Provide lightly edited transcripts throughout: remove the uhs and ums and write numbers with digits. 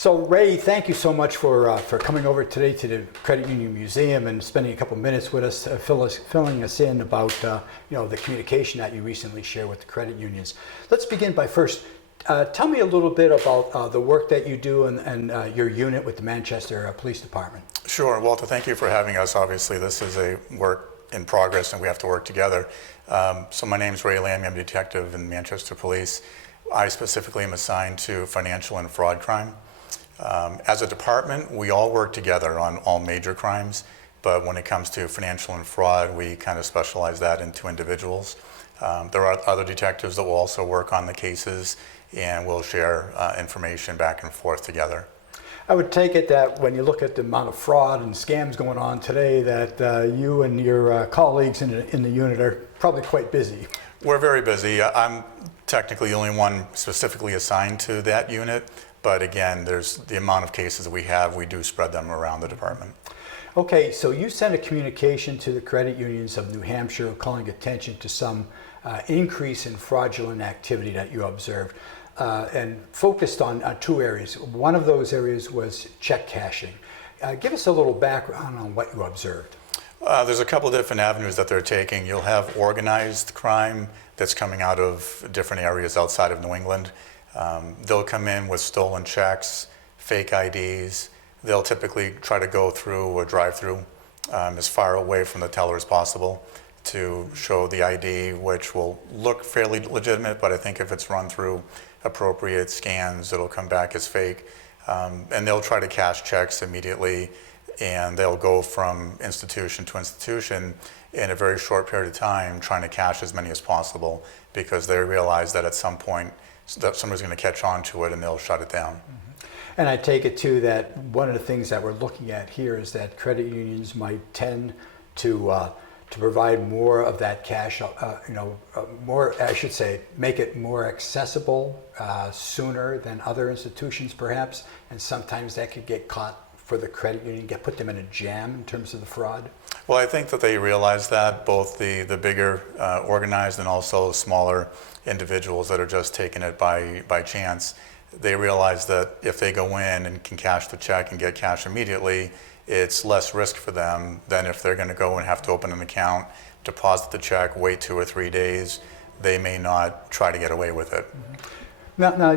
So Ray, thank you so much for coming over today to the Credit Union Museum and spending a couple minutes with us, filling us in about the communication that you recently shared with the credit unions. Let's begin by first, tell me a little bit about the work that you do and your unit with the Manchester Police Department. Sure, Walter, thank you for having us. Obviously, this is a work in progress and we have to work together. So my name is Ray Lamy, I'm a detective in Manchester Police. I specifically am assigned to financial and fraud crime. As a department, we all work together on all major crimes, but when it comes to financial and fraud, we kind of specialize that into individuals. There are other detectives that will also work on the cases, and we'll share information back and forth together. I would take it that when you look at the amount of fraud and scams going on today, that you and your colleagues in the unit are probably quite busy. We're very busy. I'm technically the only one specifically assigned to that unit. But again, there's the amount of cases that we do spread them around the department. Okay, so you sent a communication to the credit unions of New Hampshire calling attention to some increase in fraudulent activity that you observed and focused on two areas. One of those areas was check cashing. Give us a little background on what you observed. There's a couple of different avenues that they're taking. You'll have organized crime that's coming out of different areas outside of New England. They'll come in with stolen checks, fake IDs. They'll typically try to go through a drive-through as far away from the teller as possible to show the ID, which will look fairly legitimate, but I think if it's run through appropriate scans, it'll come back as fake. And they'll try to cash checks immediately, and they'll go from institution to institution in a very short period of time trying to cash as many as possible because they realize that at some point that somebody's going to catch on to it and they'll shut it down. Mm-hmm. And I take it too that one of the things that we're looking at here is that credit unions might tend to provide more of that cash, make it more accessible sooner than other institutions perhaps, and sometimes that could get caught for the credit union, put them in a jam in terms of the fraud? Well, I think that they realize that, both the bigger organized and also smaller individuals that are just taking it by chance. They realize that if they go in and can cash the check and get cash immediately, it's less risk for them than if they're going to go and have to open an account, deposit the check, wait 2 or 3 days. They may not try to get away with it. Mm-hmm. Now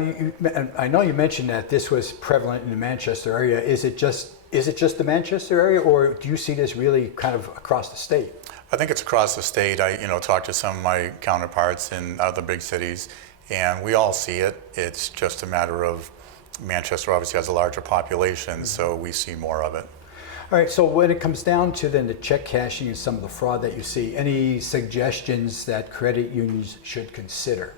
I know you mentioned that this was prevalent in the Manchester area. Is it just the Manchester area, or do you see this really kind of across the state? I think it's across the state. I talked to some of my counterparts in other big cities, and we all see it. It's just a matter of Manchester obviously has a larger population, so we see more of it. All right, so when it comes down to then the check cashing and some of the fraud that you see, any suggestions that credit unions should consider?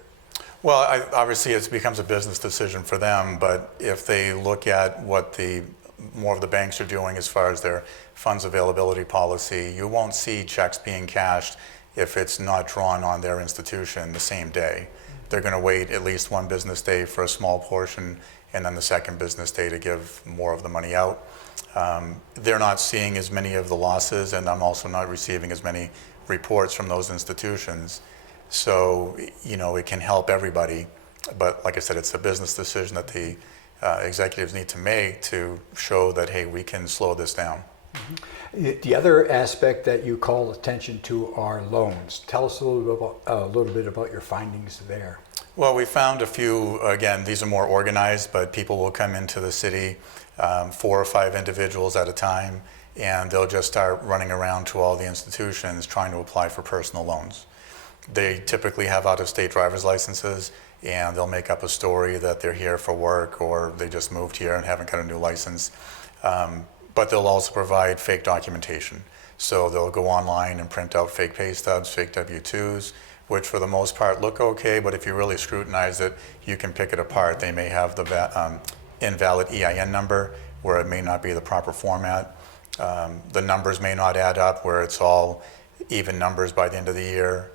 Well, obviously it becomes a business decision for them, but if they look at what more of the banks are doing as far as their funds availability policy, you won't see checks being cashed if it's not drawn on their institution the same day. They're going to wait at least 1 business day for a small portion and then the second business day to give more of the money out. They're not seeing as many of the losses, and I'm also not receiving as many reports from those institutions. So, it can help everybody, but like I said, it's a business decision that the executives need to make to show that, hey, we can slow this down. Mm-hmm. The other aspect that you call attention to are loans. Tell us a little bit about your findings there. Well, we found a few. Again, these are more organized, but people will come into the city, 4 or 5 individuals at a time, and they'll just start running around to all the institutions trying to apply for personal loans. They typically have out-of-state driver's licenses, and they'll make up a story that they're here for work or they just moved here and haven't got a new license. But they'll also provide fake documentation. So they'll go online and print out fake pay stubs, fake W-2s, which for the most part look okay, but if you really scrutinize it, you can pick it apart. They may have the invalid EIN number where it may not be the proper format. The numbers may not add up where it's all even numbers by the end of the year.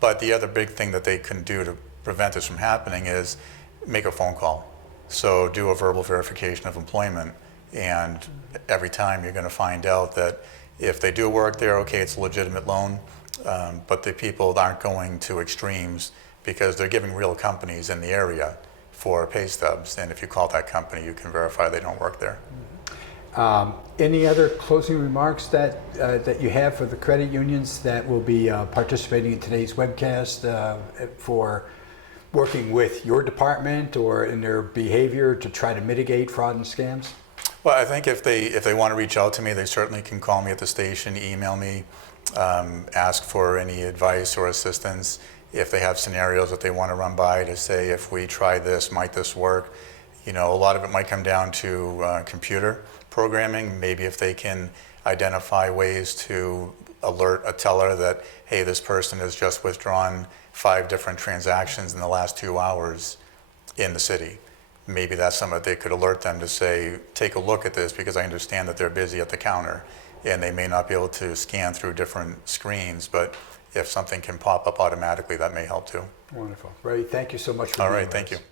But the other big thing that they can do to prevent this from happening is make a phone call. So do a verbal verification of employment, and every time you're going to find out that if they do work there, okay, it's a legitimate loan, but the people aren't going to extremes because they're giving real companies in the area for pay stubs. And if you call that company, you can verify they don't work there. Any other closing remarks that you have for the credit unions that will be participating in today's webcast for working with your department or in their behavior to try to mitigate fraud and scams? Well, I think if they want to reach out to me, they certainly can call me at the station, email me, ask for any advice or assistance. If they have scenarios that they want to run by to say, if we try this, might this work? You know, a lot of it might come down to computer programming. Maybe if they can identify ways to alert a teller that, hey, this person has just withdrawn 5 different transactions in the last 2 hours in the city. Maybe that's something that they could alert them to say, take a look at this, because I understand that they're busy at the counter and they may not be able to scan through different screens, but if something can pop up automatically, that may help too. Wonderful. Ray, thank you so much for All being right, with thank us. you.